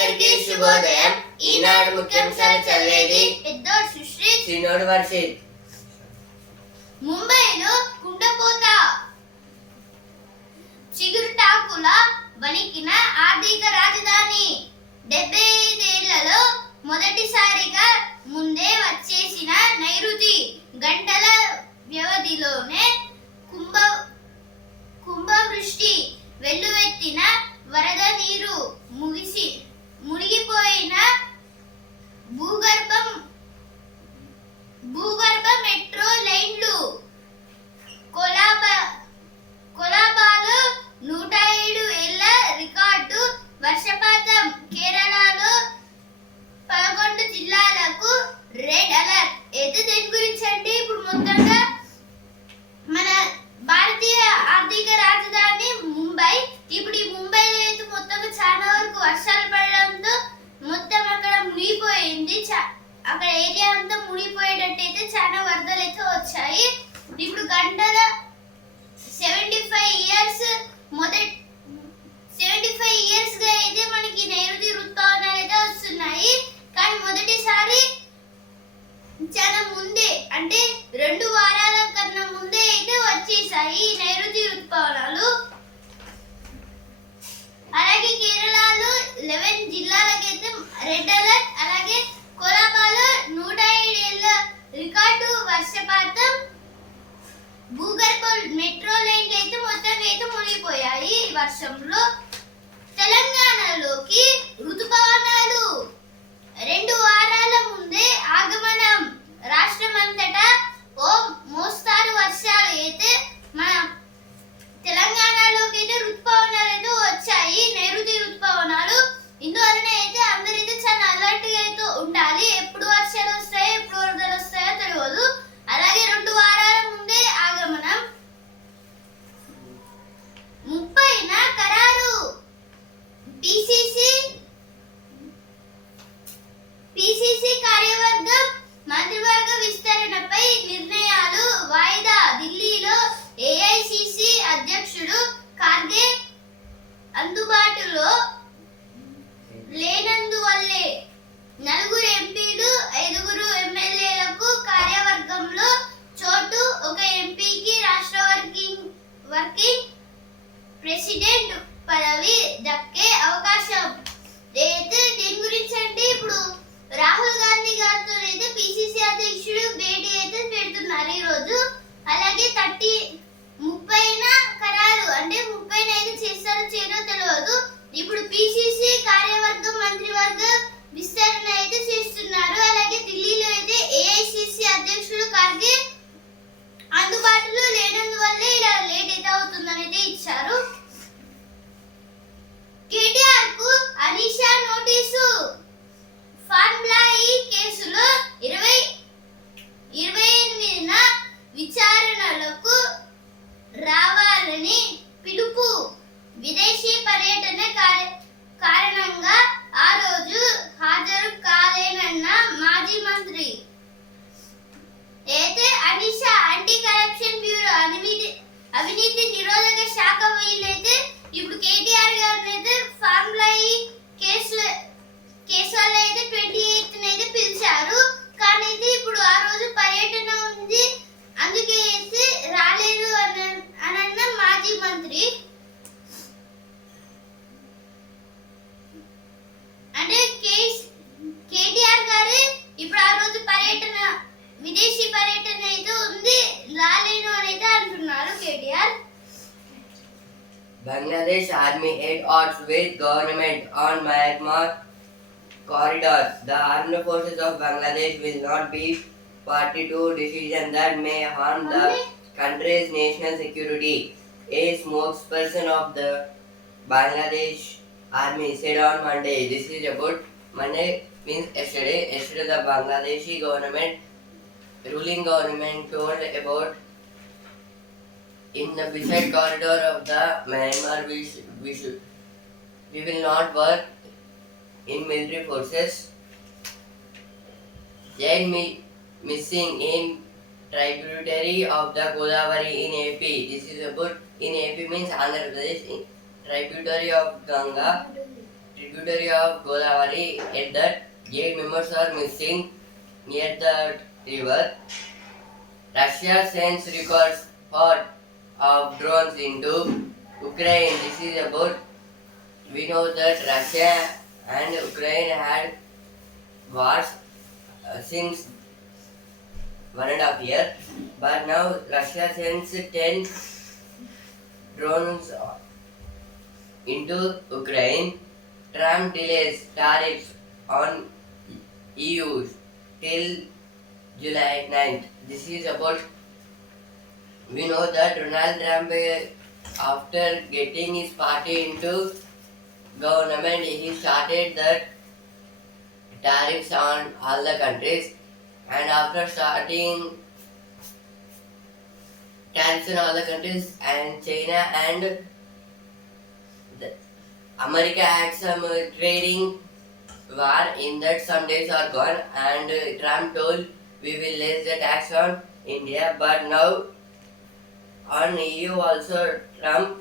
అందరికీ శుభోదయం. ఈనాడు ముఖ్యాంశాలు చదివేది పెద్దోడు సుశ్రీత్, చిన్నోడు వర్షిత్. ముంబైలో కుండపోత చిగురుటాకుల వణికిన ఆర్థిక రాజధాని 75 ఏళ్లలో మొదటిసారిగా ముందే వచ్చేసిన నైరుతి గంటల వ్యవధిలోనే కుంభవృష్టి వెల్లువెత్తిన వరద నీరు మునిగిపోయిన భూగర్భ మెట్రో లైన్లు కొలాబాలో 107 ఏళ్ల రికార్డు వర్షపాతం. కేరళలో 11 జిల్లాలకు రెడ్ అలర్ట్. అయితే దీని గురించి అంటే ఇప్పుడు మొత్తంగా మన భారతీయ ఆర్థిక రాజధాని ముంబై. ఇప్పుడు ఈ ముంబైలో అయితే మొత్తంగా చాలా వరకు వర్షాలు పడడంతో మొత్తం అక్కడ మునిగిపోయింది. అక్కడ ఏరియా అంతా మునిగిపోయేటట్టయితే చాలా వరదలు అయితే వచ్చాయి. ఇప్పుడు గంటల 75 ఇయర్స్ గా అయితే మనకి నైరుతి ఋతుపవనాలు అయితే వస్తున్నాయి. కానీ మొదటిసారి చాలా ముందే అంటే 2 వారాల కన్నా ముందే అయితే వచ్చేసాయి ఈ నైరుతి ఋతుపవనాలు. అలాగే కేరళలో 11 జిల్లాలకైతే రెడ్ అలర్ట్. అలాగే కొలాబాలో 107 ఏళ్ల రికార్డు వర్షపాతం. భూగర్భ మెట్రో లైన్లు అయితే మొత్తం అయితే మునిగిపోయాయి ఈ వర్షంలో. తెలంగాణలోకి ఋతుపవనాలు 2 వారాల ముందే ఆగమనం. రాష్ట్రమంతటా ఓ మోస్తారు వర్షాలు అయితే మన తెలంగాణలోకి అయితే ఋతుపవనాలు అయితే వచ్చాయి, నైరుతి ఋతుపవనాలు. ఇందువలన అయితే అందరైతే చాలా అలర్ట్ గా అయితే ఉండాలి. ఎప్పుడు వర్షాలు వస్తాయో ఎప్పుడు వరదలు వస్తాయో తెలియదు. అలాగే 2 వారాల ముందే ఆగమనం. 30న ఖరారు. పిసిసి కార్యవర్గం మంత్రివర్గ విస్తరణపై నిర్ణయాలు వాయిదా. ఢిల్లీలో ఏఐసిసి అధ్యక్షుడు ఖార్గే అందుబాటులో లేనందువల్లే 4 ఎంపీలు 5 ఎమ్మెల్యేలకు కార్యవర్గంలో చోటు. 1 ఎంపీకి రాష్ట్ర వర్కింగ్ ప్రెసిడెంట్ పదవి దక్కే అవకాశం. అయితే దీని గురించి అంటే ఇప్పుడు రాహుల్ గాంధీ గారితో అయితే పిసిసి అధ్యక్షుడు భేటీ అయితే పెడుతున్నారు ఈ రోజు. అలాగే 30న ఖరారు అంటే 30న అయితే చేస్తారో చేయరో తెలియదు. ఇప్పుడు పిసిసి కార్యవర్గం మంత్రివర్గ విస్తరణ అయితే చేస్తున్నారు. అలాగే ఢిల్లీలో అయితే ఏఐసిసి అధ్యక్షుడు ఖార్గే అందుబాటులో లేనందువల్ల ఇలా లేట్ అయితే అవుతుందని అయితే ఇచ్చారు. కేటీఆర్ కు అనిషా నోటీసు. ఫార్ములా ఈ కేసులో 28న విచారణలకు రావాలని పిలుపు. విదేశీ పర్యటన కారణంగా ఆ రోజు హాజరు కాలేనన్న మాజీ మంత్రి. అయితే అనిషా యాంటీ కరప్షన్ బ్యూరో అవినీతి నిరోధక శాఖ వీళ్ళైతే ఇప్పుడు కేటీఆర్ గారిని అయితే ఫార్ములా ఈ కేసులో అయితే 28న అయితే పిలిచారు. కానీ అయితే ఇప్పుడు ఆ రోజు పర్యటన ఉంది, అందుకే అయితే రాలేదు అన్న మాజీ మంత్రి. అంటే కేటీఆర్ గారు ఇప్పుడు ఆ రోజు విదేశీ పర్యటన అయితే ఉంది, రాలేను అని అయితే అంటున్నారు KTR. Bangladesh Army at odds with government on Myanmar corridor. The armed forces of Bangladesh will not be party to decision that may harm the country's national security. A spokesperson of the Bangladesh Army said on Monday. This is about Monday means yesterday. Yesterday the Bangladeshi ruling government told about in the beside corridor of the Myanmar we will not work in military forces. Yet missing in tributary of the Godavari in AP. This is about in AP means Andhra Pradesh. Tributary of Ganga tributary of Godavari. At that, 8 members are missing near the river. Russia sends records of drones into Ukraine. This is about, we know that Russia and Ukraine had wars since 1.5 years, but now Russia sends 10 drones into Ukraine. Trump delays tariffs on EU till July 9th. This is about, we know that Donald Trump, after getting his party into government, he started the tariffs on all the countries, and after starting tariffs on all the countries and China and America had some trading war in that some days are gone, and Trump told we will raise the tax on India, but now on EU also Trump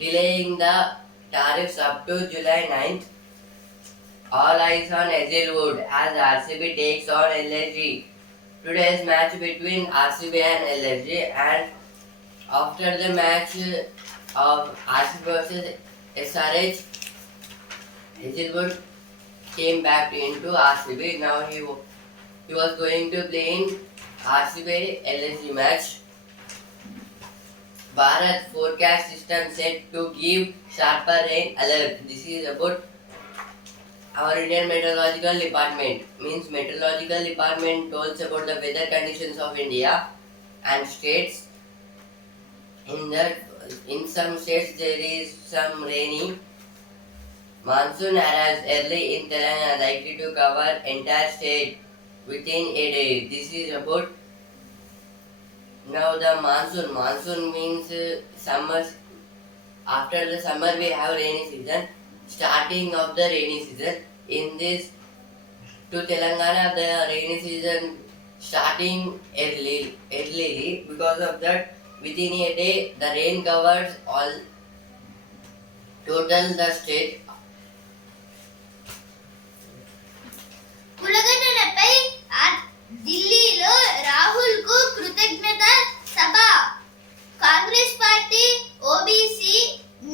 delaying the tariffs up to July 9th. All eyes on Hazelwood as RCB takes on LSG. Today's match between RCB and LSG, and after the match of RCB versus SRH, Hazelwood came back into RCB. Now he was going to play in RCB LSG match. Bharat forecast system set to give sharper rain alert. This is about our Indian Meteorological Department. Means Meteorological Department tells about the weather conditions of India and states. In some states there is some rainy. Monsoon arrives early in Telangana, likely to cover entire state within a day. This is about now the monsoon. Monsoon means summer. After the summer we have rainy season. Starting of the rainy season. In this, to Telangana, the rainy season starting early. Because of that, within a day, the rain covers all total the state. కులగణనపై ఢిల్లీలో రాహుల్ కు కృతజ్ఞత సభ. Congress party OBC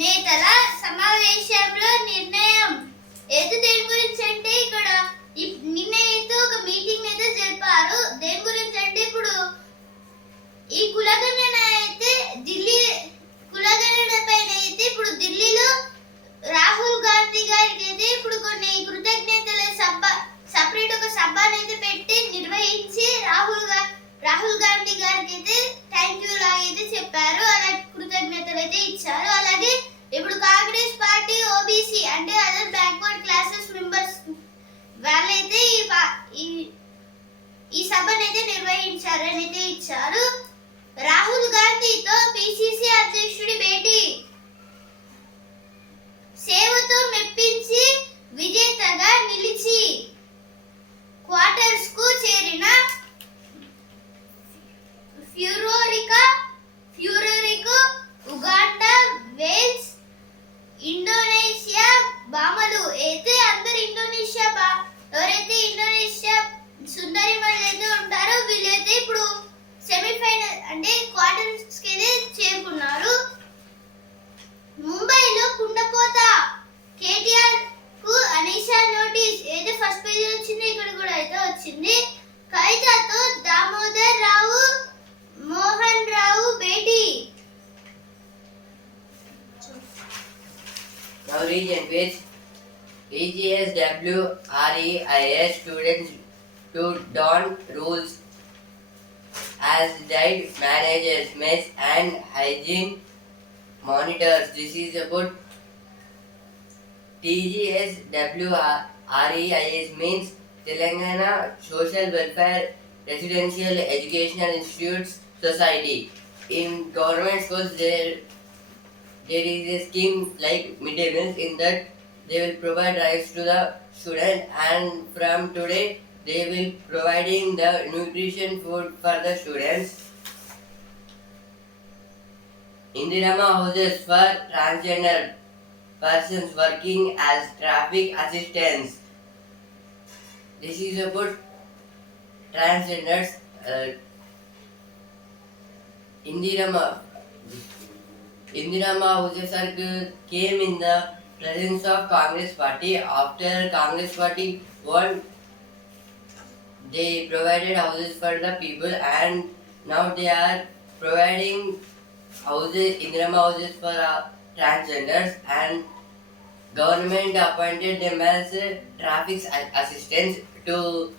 నేతల సమావేశంలో నిర్ణయం. దేని గురించి అంటే ఇక్కడ నిన్న అయితే ఒక మీటింగ్ అయితే జరిపారు. దేని గురించి అంటే ఇప్పుడు ఈ కులగణన అయితే కులగణన పైన అయితే ఇప్పుడు ఢిల్లీలో రాహుల్ గాంధీ గారికి అయితే ఇప్పుడు కొన్ని కృతజ్ఞతల సపరేట్ ఒక సభ అయితే పెట్టి నిర్వహించి రాహుల్ గాంధీ గారికి అయితే థ్యాంక్ యూ లాగైతే చెప్పారు. అలాగే కృతజ్ఞతలు అయితే ఇచ్చారు. అలాగే ఇప్పుడు కాంగ్రెస్ పార్టీ ఓబీసీ అంటే అదర్ బ్యాక్వర్డ్ క్లాసెస్ మెంబర్స్ వాళ్ళైతే ఈ సభనైతే నిర్వహించారని అయితే ఇచ్చారు. రాహుల్ గాంధీతో పిసిసి అధ్యక్షుడి భేటీ. సేవతో మెప్పించి విజేతగా నిలిచి క్వార్టర్స్ కు చేరిన ఫ్యూరోరికో ఉగాండా వేల్స్ ఇండోనేషియా భామలు అయితే అందరు ఎవరైతే ఇండోనేషియా సుందరిమణులు అయితే ఉంటారో వీళ్ళైతే ఇప్పుడు సెమీఫైనల్ అంటే క్వార్టర్స్ కి చేరుకున్నారు. ముంబైలో కుండపోత కేటీఆర్ కు అనీషా నోటీస్ అయితే ఫస్ట్ పేజ్ వచ్చింది. ఇక్కడ కూడా అయితే వచ్చింది. కవితతో దామోదర్ రావు మోహన్ రావు భేటీ. Now region which EGSWREIS students to don rules as diet managers, mess and hygiene monitors. This is about TGSWREIS means Telangana Social Welfare Residential Educational Institutes Society. In government schools there is a scheme like midday meals. In that they will provide rice to the student, and from today they will providing the nutrition food for the students. Indirama houses for transgender persons working as traffic assistants. This is about transgenders. Indirama Husesarg came in the presence of Congress Party. After Congress Party won, they provided houses for the people, and now they are providing houses, Indirama houses for transgenders, and government appointed them as traffic assistants. To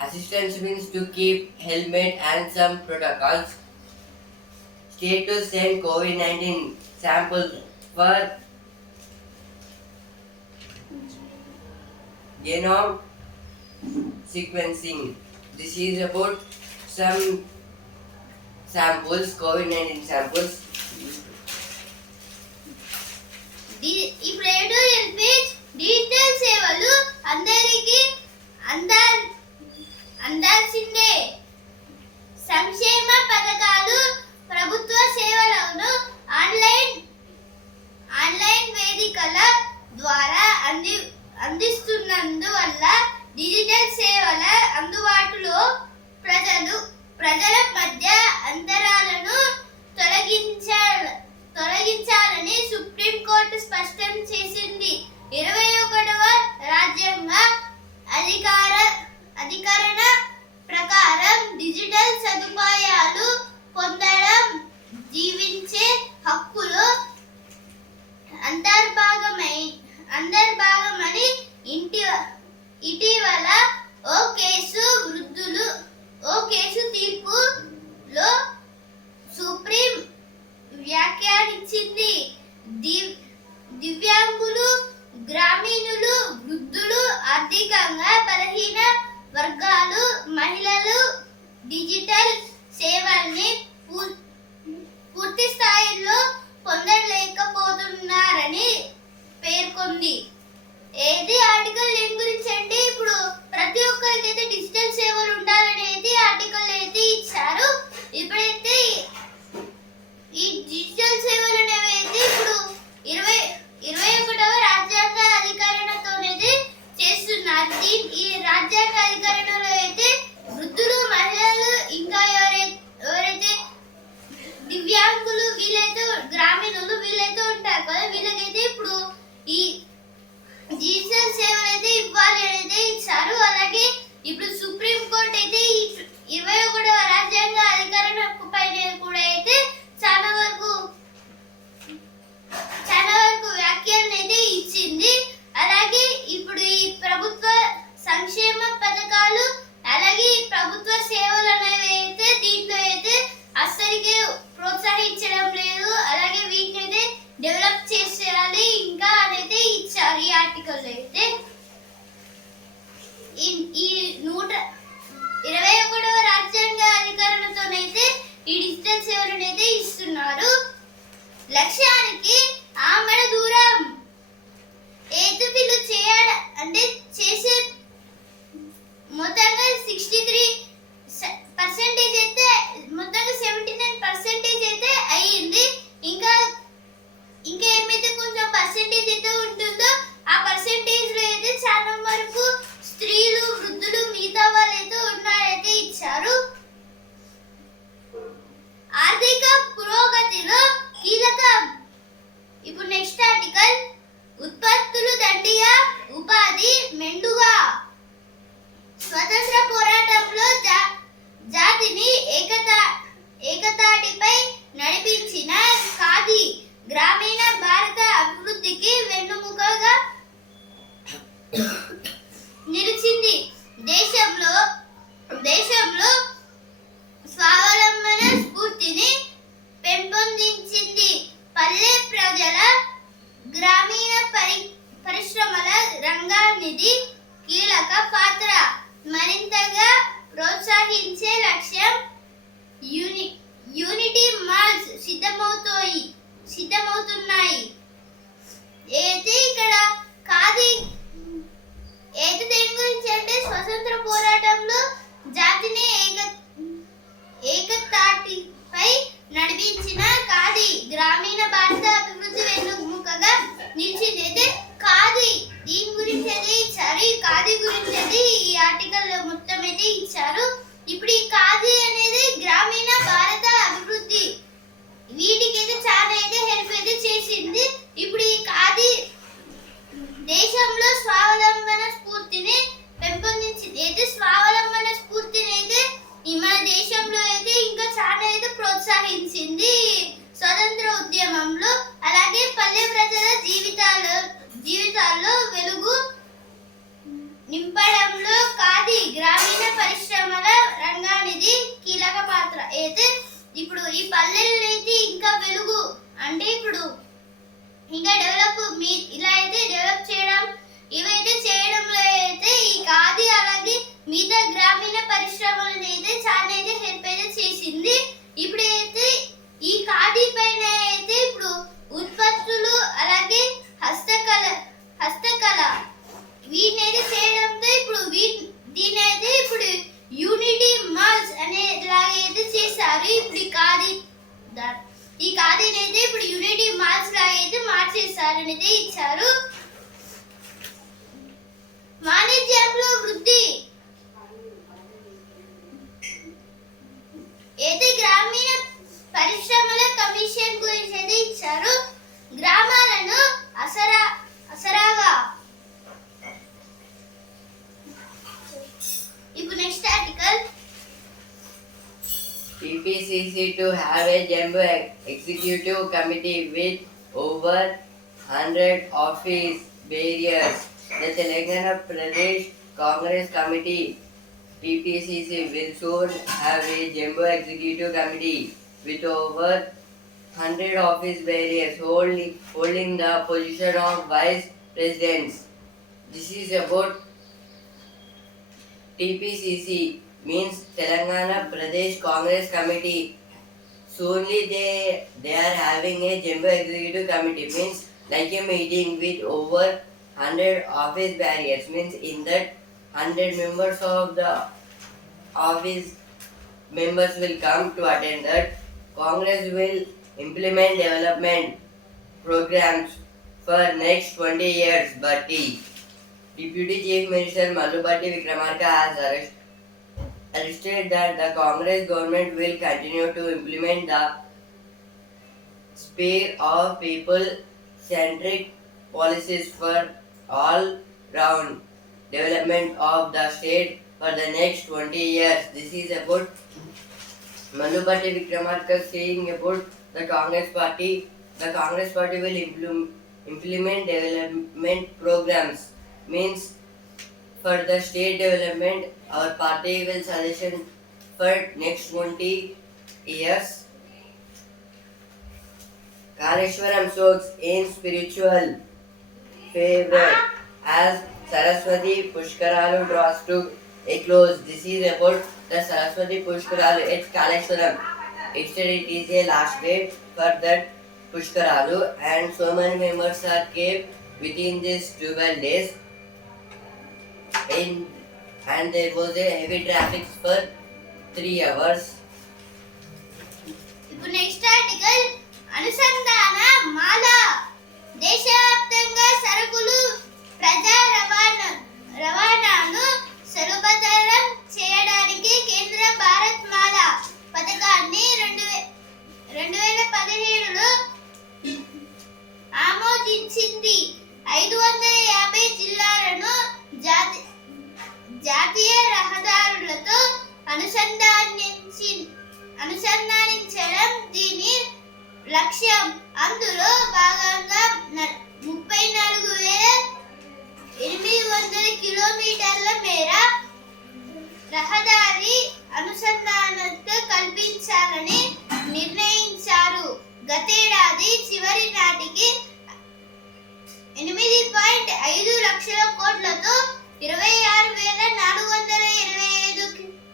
assistance means to keep helmet and some protocols. State to send COVID-19 samples for genome sequencing. This is about some samples, COVID-19 samples. ఇప్పుడు ఏంటో తెలిపి digital సేవలు అందరికీ అందాల్సిందే. సంక్షేమ పథకాలు ప్రభుత్వ సేవలను online వేదికల ద్వారా అందిస్తున్నందువల్ల డిజిటల్ సేవల అందుబాటులో ప్రజల మధ్య అంతరాలను తొలగించాలని సుప్రీంకోర్టు స్పష్టం చేసింది. 21వ రాజ్యాంగ అధికరణ ప్రకారం డిజిటల్ సదుపాయాలు పొందడం జీవించే హక్కులో అంతర్భాగమని ఇటీవల ఓ కేసు తీర్పులో సుప్రీం వ్యాఖ్యానించింది. దివ్యాంగులు, గ్రామీణులు, వృద్ధులు, ఆర్థికంగా బలహీన వర్గాలు, మహిళలు డిజిటల్ సేవల్ని పూర్తి స్థాయిలో పొందలేకపోతున్నారని పేర్కొంది. ఏది ఆర్టికల్ ఏం గురించి అంటే ఇప్పుడు ప్రతి ఒక్కరికైతే డిజిటల్ సేవలు ఉండాలనేది ఆర్టికల్ అయితే ఇచ్చారు. ఇప్పుడైతే ఈ డిజిటల్ సేవలు అనేవి అయితే ఇప్పుడు 21వ రాజ్యాంగ అధికరణతోనైతే చేస్తున్నారు. ఈ రాజ్యాంగ అధికరణలో అయితే వృద్ధులు, మహిళలు, ఇంకా ఎవరైతే దివ్యాంగులు, వీళ్ళైతే గ్రామీణులు వీళ్ళైతే ఉంటారు కదా, వీళ్ళకైతే ఇప్పుడు ఈ డిజిటల్ సేవలు అయితే ఇవ్వాలి అనేది ఇచ్చారు. అలాగే ఇప్పుడు సుప్రీం కోర్టు అయితే ఈ 21వ రాజ్యాంగ అధికరణ పైన కూడా అయితే చాలా వరకు వ్యాఖ్యలను అయితే ఇచ్చింది. అలాగే ఇప్పుడు ఈ ప్రభుత్వ సంక్షేమ పథకాలు అలాగే ఈ ప్రభుత్వ సేవలు అనేవి అయితే దీంట్లో అయితే అస్సలికే ప్రోత్సహించడం లేదు. అలాగే వీటిని అయితే డెవలప్ చేసేయాలి ఇంకా అనేది ఇచ్చారు ఈ ఆర్టికల్ అయితే. ఈ 121వ రాజ్యాంగ అధికరణతోనైతే ఈ డిజిటల్ సేవలను అయితే ఇస్తున్నారు. లక్ష్యానికి ఆమడ దూరం అయితే వీళ్ళు చేసే మొత్తంగా 63% అయితే మొత్తంగా 79% అయితే అయ్యింది. ఇంకా ఏమైతే కొంచెం పర్సెంటేజ్ అయితే ఉంటుందో ఆ పర్సెంటేజ్ లో అయితే చాలా వరకు స్త్రీలు, వృద్ధులు, మిగతా వాళ్ళైతే ఉన్నారైతే ఇచ్చారు. ఆర్థిక పురోగతిలో కీలకం. ఇప్పుడు నెక్స్ట్ ఆర్టికల్ ఉత్పత్తులు దండిగా, ఉపాధి మెండుగా. స్వతంత్ర పోరాటంలో జాతిని ఏకతాటిపై నడిపించిన ఖాదీ గ్రామీణ భారత అభివృద్ధికి వెన్నుముకగా నిలిచింది. దేశంలో స్వావలంబన స్ఫూర్తిని పెంపొందించింది. పల్లె ప్రజల గ్రామీణ పరిశ్రమల రంగానిది కీలక పాత్ర మరింతగా ప్రోత్సహించే లక్ష్యం యూనిటీ మాల్స్ సిద్ధమవుతున్నాయి. అయితే ఇక్కడ ఖాదీ అయితే దేని గురించి అంటే స్వతంత్ర పోరాటంలో జాతిని ఏకతాటిపై నడిపించిన ఖాదీ గ్రామీణ భారత అభివృద్ధి వెన్నుముకగా ఈ ఖాదీ అనేది గ్రామీణ భారత అభివృద్ధి వీటికైతే చాలా అయితే హెల్ప్ అయితే చేసింది. ఇప్పుడు ఈ ఖాదీ దేశంలో స్వావలంబన స్ఫూర్తిని పెంపొందించింది. అయితే స్వావలంబన స్ఫూర్తిని అయితే మన దేశంలో అయితే ఇంకా చాలా అయితే ప్రోత్సహించింది స్వతంత్ర ఉద్యమంలో. అలాగే పల్లె ప్రజల జీవితాల్లో వెలుగు నింపడంలో ఖాదీ గ్రామీణ పరిశ్రమల రంగానిది కీలక పాత్ర. అయితే ఇప్పుడు ఈ పల్లెల్లో అయితే ఇంకా వెలుగు అంటే ఇప్పుడు ఇంకా ఇలా అయితే డెవలప్ చేయడం ఇవైతే చేయడంలో అయితే ఈ ఖాదీ అలాగే మిగతా గ్రామీణ పరిశ్రమలను అయితే చాలా అయితే హెల్ప్ అయితే చేసింది. ఇప్పుడు అయితే ఈ ఖాదీ పైన అయితే ఇప్పుడు ఉత్పత్తులు అలాగే హస్తకళ వీటినైతే చేయడంతో ఇప్పుడు దీని అయితే ఇప్పుడు యూనిటీ మాల్స్ అనే లాగైతే చేశారు. ఇప్పుడు ఈ ఖాదీని అయితే ఇప్పుడు యూనిటీ మాల్స్ లాగా అయితే మార్చేశారు అయితే ఇచ్చారు. వాణిజ్యంలో వృద్ధి అయితే గ్రామీణ పరిశ్రమల కమిషన్ గురించి అయితే ఇచ్చారు. గ్రామాలను అసరాగా ఇప్పుడు next article TPCC to have a Jumbo Executive Committee with over 100 office bearers. The Telangana Pradesh Congress Committee TPCC will soon have a Jumbo Executive Committee with over 100 office bearers holding the position of vice presidents. This is about TPCC means Telangana Pradesh Congress Committee. Soonly they are having a Jumbo Executive Committee means like a meeting with over 100 office bearers means in that 100 members of the office members will come to attend that. Congress will implement development programs for next 20 years. But Deputy Chief Minister Mallubhatti Vikramarka has arrested that the Congress government will continue to implement the sphere of people-centric policies for all-round development of the state for the next 20 years. This is about Mallubhatti Vikramarka saying about the Congress Party. The Congress Party will implement development programs means for the state development. Our party will suggestion for next 20 years. Kaleshwaram soaks in spiritual favor as Saraswati Pushkaralu draws to a close. This is about the Saraswati Pushkaralu at Kaleshwaram. Instead, it is a last day for that Pushkaralu, and so many members are kept within these 12 days. And there was a heavy traffic for 3 hours. ఇప్పుడు next article అనుసంధాన మాల దేశవ్యాప్తంగా సరుకులు ప్రజా రవాణాను సులభతరం చేయడానికి కేంద్ర భారత్ మాల పథకాన్ని 2017లో ఆమోదించింది. 550 జిల్లాలను జాతీయ రహదారులతో అనుసంధానించడం దీని లక్ష్యం. అందులో భాగంగా 34,800 కిలోమీటర్ల మేర రహదారి అనుసంధానత కల్పించాలని నిర్ణయించారు. గతేడాది చివరి నాటికి 8.5 లక్షల కోట్లతో 26,425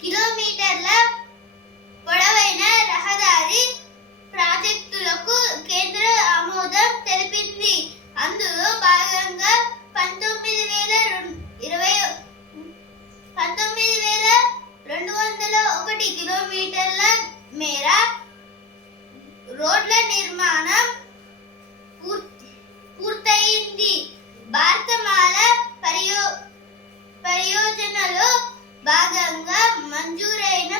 కిలోమీటర్ల పొడవైన రహదారి ప్రాజెక్టులకు కేంద్ర ఆమోదం తెలిపింది. అందులో భాగంగా 19,201 కిలోమీటర్ల మేర రోడ్ల నిర్మాణం పూర్తయింది. భారతమాల పరియోజనలో భాగంగా మంజూరైన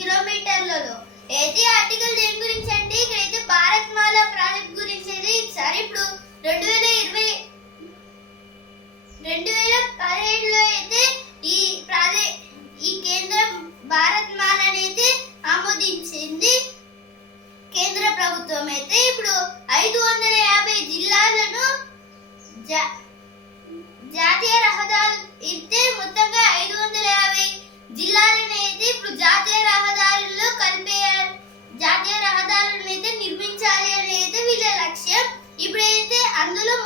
కిలోమీటర్లలో. అయితే ఆర్టికల్ దేని గురించి అంటే ఇక్కడైతే భారత్ మాల ప్రాజెక్ట్ గురించి అయితే ఇచ్చారు. ఇప్పుడు 2017లో అయితే ఈ కేంద్రం భారత్ మాల అనేది ఆమోదించింది కేంద్ర ప్రభుత్వం. అయితే ఇప్పుడు 550 జిల్లాలను జాతీయ రహదారులు అయితే మొత్తంగా 550 జిల్లాలను అయితే ఇప్పుడు జాతీయ రహదారుల్లో జాతీయ రహదారులను అయితే నిర్మించాలి అనేది వీళ్ళ లక్ష్యం. ఇప్పుడైతే అందులో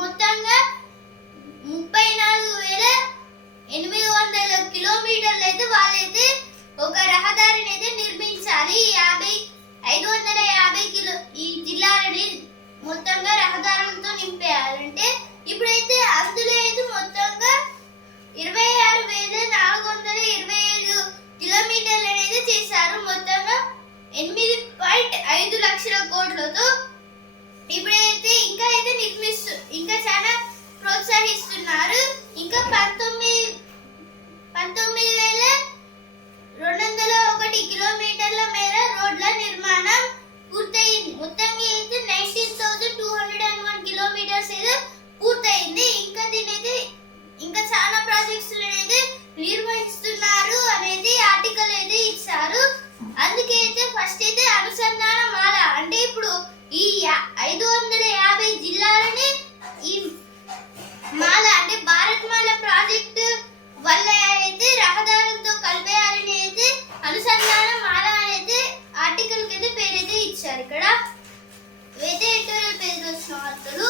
మొత్తంగా 34,800 కిలోమీటర్లు అయితే వాళ్ళైతే ఒక రహదారిని అయితే నిర్మించాలి. 550 ఈ జిల్లాలని మొత్తంగా రహదారులతో నింపేయాలంటే ఇప్పుడైతే అందులో అయితే మొత్తంగా 26,425 కిలోమీటర్లు అనేది చేశారు. మొత్తంగా 8.5 లక్షల కోట్లతో ఇప్పుడైతే ఇంకా అయితే ఇంకా చాలా ప్రోత్సహిస్తున్నారు. ఇంకా 19,201 కిలోమీటర్ల మేర రోడ్ల నిర్మాణం పూర్తయింది. మొత్తంగా అయితే 19,201 కిలోమీటర్స్ అయితే పూర్తయింది. ఇంకా దీనైతే ఇంకా చాలా ప్రాజెక్ట్స్ అయితే నిర్వహిస్తున్నారు అనేది ఆర్టికల్ అయితే ఇచ్చారు. అందుకే అయితే ఫస్ట్ అయితే అనుసంధాన మాల అంటే ఇప్పుడు ఈ 550 జిల్లాలని ఈ మాల అంటే భారత్ మాల ప్రాజెక్ట్ వల్ల అయితే రహదారులతో కలిపేయాలని అయితే అనుసంధాన మాల అనేది ఆర్టికల్ కి అయితే పేరైతే ఇచ్చారు. ఇక్కడ అయితే ఎడిటోరియల్ పేజ్ వచ్చిన వార్తలు.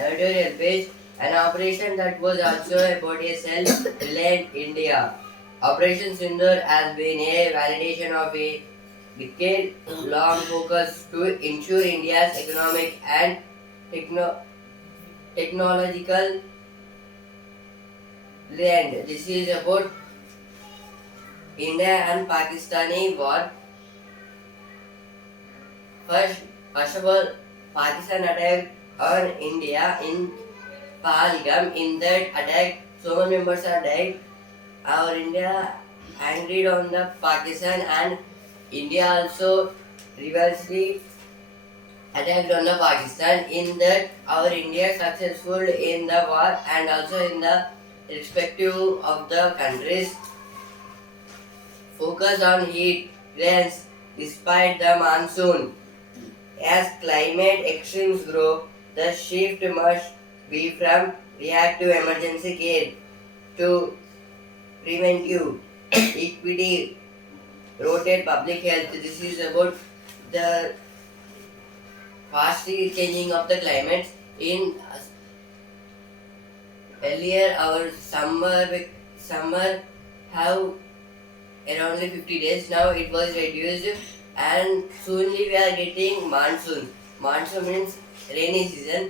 Editorial page. An operation that was also about a self-reliant India. Operation Sindoor has been a validation of a decade-long focus to ensure India's economic and technological land. This is about India and Pakistani war. First of all, Pakistan attacked on India in Pahalgam. In that attack, so many members are died. Our India angered on the Pakistan, and India also reversely attacked on the Pakistan. In that, our India successful in the war and also in the respective of the countries. Focus on heat rains despite the monsoon. As climate extremes grow, the shift must be from reactive emergency care to preventive equity rotate public health. This is about the fastly changing of the climate. In earlier our summer have around 50 days. Now it was reduced, and soonly we are getting monsoon. Monsoon means rainy season.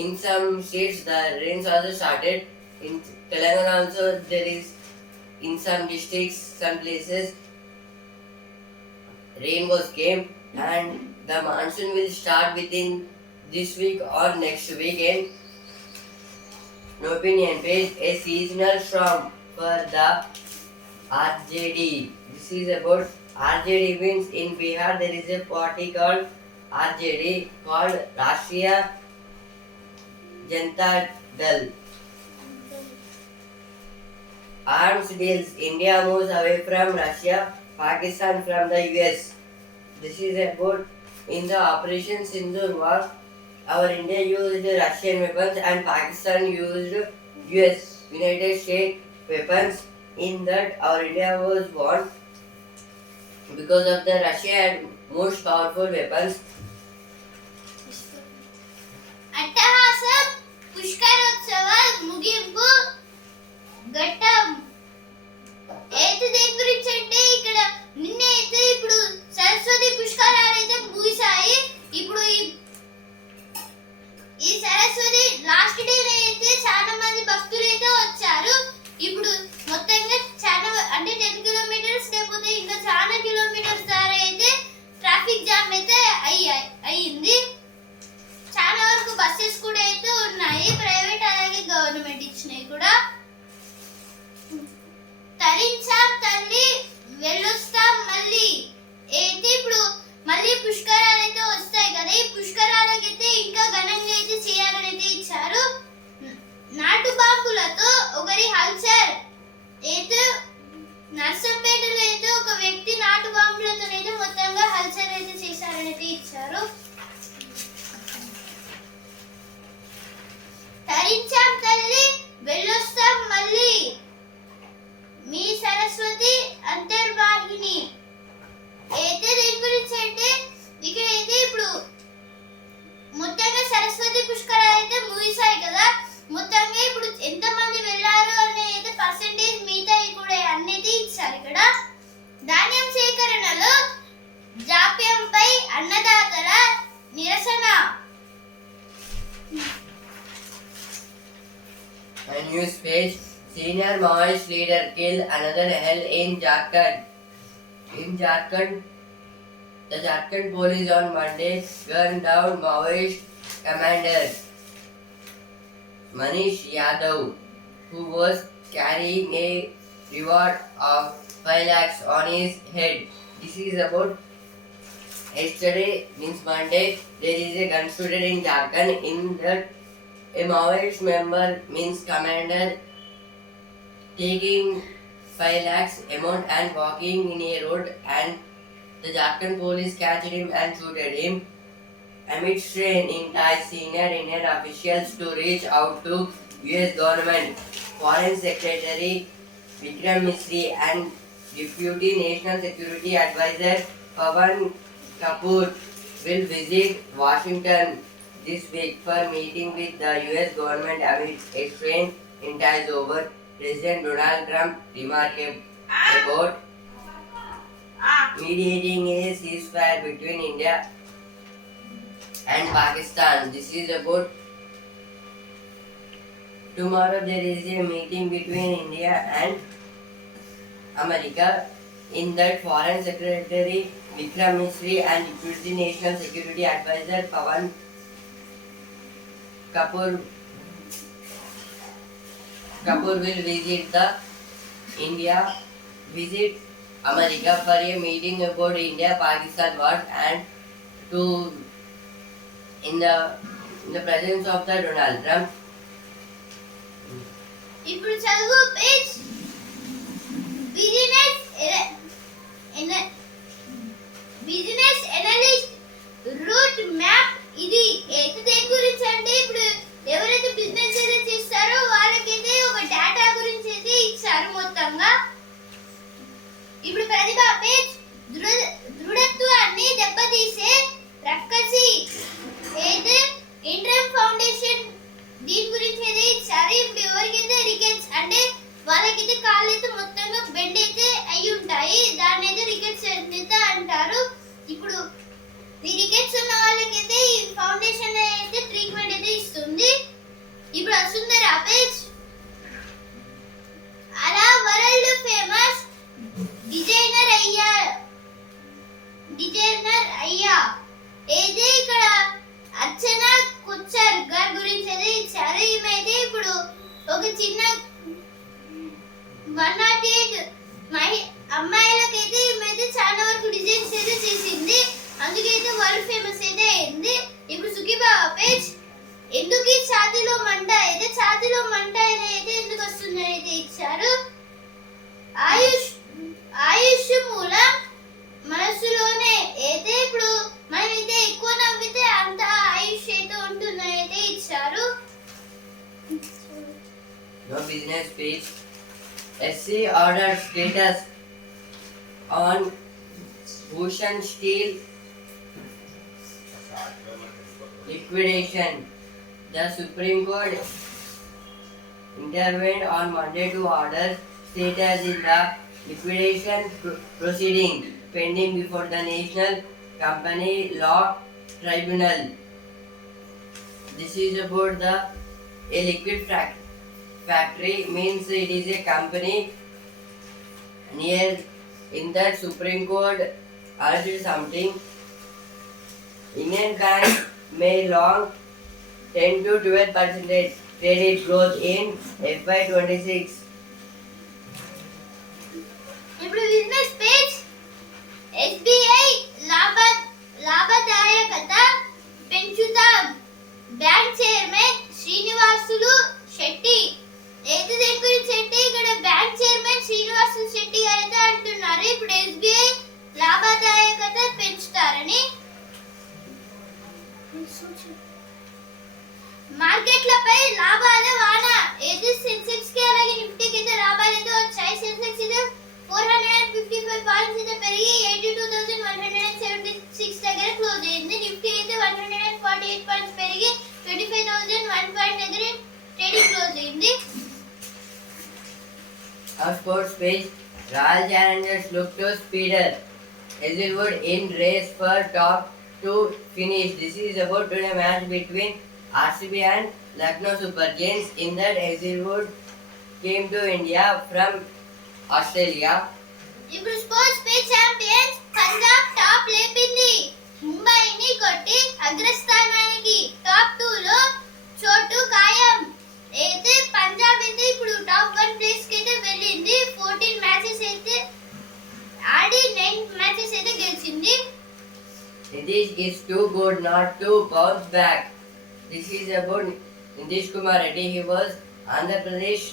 In some states the rains also started. In Telangana also there is, in some districts, some places rain was came, and the monsoon will start within this week or next weekend. No opinion page. A seasonal storm for the RJD. This is about RJD means in Bihar there is a party called RJD called Rashtriya Janata Dal. Arms deals. India moves away from Russia, Pakistan from the US. This is about in the Operation Sindoor war. Our India used Russian weapons and Pakistan used US United States weapons. In that our India was won because of the Russia had most powerful weapons. అట్టహాసం పుష్కరోత్సవ ముగింపు ఘట్టం. అయితే దేని గురించి అంటే ఇక్కడ నిన్నే అయితే ఇప్పుడు సరస్వతి పుష్కరాలు అయితే ముగిశాయి. ఇప్పుడు ఈ సరస్వతి లాస్ట్ డే అయితే చాలా మంది భక్తులు అయితే వచ్చారు. ఇప్పుడు మొత్తంగా చాలా అంటే 10 కిలోమీటర్స్ లేకపోతే ఇంకా చాలా కిలోమీటర్స్ దాకా అయితే ట్రాఫిక్ జామ్ అయితే అయ్యింది. చాలా వరకు బస్సెస్ కూడా అయితే ఉన్నాయి, ప్రైవేట్ అలాగే గవర్నమెంట్ ఇచ్చినాయి కూడా. తరించాం తల్లి వెళ్ళొస్తాం మళ్ళీ. అయితే ఇప్పుడు మళ్ళీ పుష్కరాలు అయితే వస్తాయి కదా, ఈ పుష్కరాలకైతే ఇంకా ఘనంగా అయితే చేయాలని అయితే ఇచ్చారు. నాటు బాంబులతో ఒకరి హల్చర్ అయితే నర్సంపేటలో అయితే ఒక వ్యక్తి నాటు బాంబులతో అయితే మొత్తంగా హల్చర్ అయితే చేశారని అయితే ఇచ్చారు. తరించాం తల్లి వెళ్ళొస్తాం మళ్ళీ, మీ సరస్వతి అంతర్వాహిని. అయితే దీని గురించి అంటే ఇక్కడైతే ఇప్పుడు మొత్తంగా సరస్వతి పుష్కరాలు అయితే ముగిసాయి కదా, మొత్తంగా ఇప్పుడు ఎంతమంది వెళ్ళారు అనే అయితే పర్సెంటేజ్ మిగతా కూడా అన్నైతే ఇచ్చారు. ఇక్కడ ధాన్యం సేకరణలో జాప్యంపై అన్నదాతల నిరసన. A news page. Senior Maoist leader kill another hell in Jharkhand. In Jharkhand, the Jharkhand police on Monday gunned down Maoist commander Manish Yadav, who was carrying a reward of 5 lakhs on his head. This is about yesterday, means Monday. There is a gun shooter in Jharkhand. In that, a Maoist member, means commander, taking 5 lakhs amount and walking in a road, and the Jharkhand police catched him and shooted him. Amid strain in ties, senior Indian officials to reach out to US government, Foreign Secretary Vikram Misri and Deputy National Security Advisor Pawan Kapoor will visit Washington this week for meeting with the US government amid a strain in ties over President Donald Trump remark about mediating a ceasefire between India and Pakistan. This is about tomorrow. There is a meeting between India and America. In that, Foreign Secretary Vikram Misri and Deputy National Security Advisor Pawan Kapoor will visit America for a meeting about India-Pakistan war and to in the presence of the Donald Trump. ఇప్పుడు చదువు page. Business analyst route map. ఇది అయితే దేని గురించి అంటే ఇప్పుడు ఎవరైతే business అయితే చేస్తారో వాళ్ళకైతే ఒక డేటా గురించి అయితే ఇచ్చారు మొత్తంగా. ఇప్పుడు ప్రతిభ పేజ్. దృఢత్వాన్ని దెబ్బతీసే రక్కసి అయితే ఇండియన్ ఫౌండేషన్ దీని గురించి అయితే ఇచ్చారు. ఇప్పుడు ఎవరికైతే రికెట్స్ అంటే వాళ్ళకైతే కాళ్ళు అయితే మొత్తంగా బెండ్ అయితే అయి ఉంటాయి, దాన్ని అయితే రికెట్స్ అయితే అంటారు. ఇప్పుడు ఈ రికెట్స్ ఉన్న వాళ్ళకైతే ఈ ఫౌండేషన్ అయితే ట్రీట్మెంట్ అయితే ఇస్తుంది. ఇప్పుడు వస్తుంది పేజ్. అలా వరల్డ్ ఫేమస్ డిజైనర్ అయ్యా అయితే ఇక్కడ అర్చన కుచ్చర్ గారి గురించి అయితే ఇచ్చారు. ఈమె అయితే ఇప్పుడు ఒక చిన్న 108 అమ్మాయిలకైతే ఈమె అయితే చాలా వరకు డిజైన్స్ అయితే చేసింది, అందుకైతే వరల్డ్ ఫేమస్ అయితే అయింది. ఇప్పుడు సుఖీబాబా పేజ్. ఎందుకు ఈ ఛాతీలో మంట అయితే అయితే ఎందుకు వస్తుందని అయితే ఇచ్చారు. ఆయుష్ మూలం మనసులోనే అయితే ఇప్పుడు మనమైతే ఎక్కువ నవ్వితే అంత ఆయుష్ అయితే ఉంటుందని అయితే ఇచ్చారు. No business page. SC order status on Bhushan Steel liquidation. The Supreme Court intervened on Monday to order status in the liquidation proceeding pending before the National Company Law Tribunal. This is about a liquid factory, means it is a company near in that Supreme Court urged something. Indian banks may long 10 to 12% credit growth in FY26. ఇప్పుడు business page. SBI లాభదాయకత పెంచుతాం. Bank chairman Srinivasulu Shetty. ఏది దేని గురించి అంటే ఇక్కడ bank chairman Srinivasulu Shetty గారైతే అంటున్నారు ఇప్పుడు ఎస్బీఐ లాభదాయకత పెంచుతారని. మార్కెట్లపై లాభాల వాన. ఏది సెన్సెక్స్ కి అలాగే నిఫ్టీకి అయితే లాభాలు అయితే వచ్చాయి. సెన్సెక్స్ అయితే 455 పాయింట్స్ అయితే పెరిగి 82,176 దగ్గర క్లోజ్ అయింది. నిఫ్టీ అయితే 148 పాయింట్స్ పెరిగి 25,001 పాయింట్ దగ్గర ట్రేడింగ్ క్లోజ్ అయింది. Our sports page. Royal Challengers look to speeder. Hazelwood in race for top 2 finish. This is about today match between RCB and Lucknow Super Giants. In that Hazelwood came to India from Australia. ఇప్పుడు sports page champions Punjab top లేపింది. ముంబైని కొట్టి అగ్రస్థానానికి top 2 లో చోటు ఖాయం. అయితే పంజాబ్ అయితే ఇప్పుడు టాప్ 1 ప్లేస్ కి అయితే వెళ్ళింది. 14 మ్యాచెస్ అయితే ఆడి 9 మ్యాచెస్ అయితే గెలిచింది. Nitish is too good not to bounce back. This is about Nitish Kumar Reddy. He was Andhra Pradesh,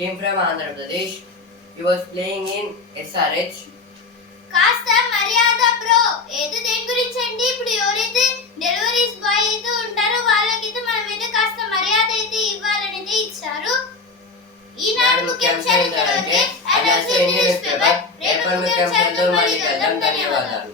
came from Andhra Pradesh. He was playing in SRH. కాస్త మర్యాద bro. ఏదో దేని గురించి అండి ఇప్పుడు ఎవరైతే డెలివరీస్ బాయ్ అయితే ఉంటారో వాళ్ళకైతే మనమైతే కాస్త మర్యాద అయితే ఇవ్వాలని అయితే ఇచ్చారు. ఈనాడు ముఖ్యాంశాలు ఏంటంటే న్యూస్ పేపర్. రేపటి ముఖ్యాంశాలతో మళ్ళీ కలుద్దాం. ధన్యవాదాలు.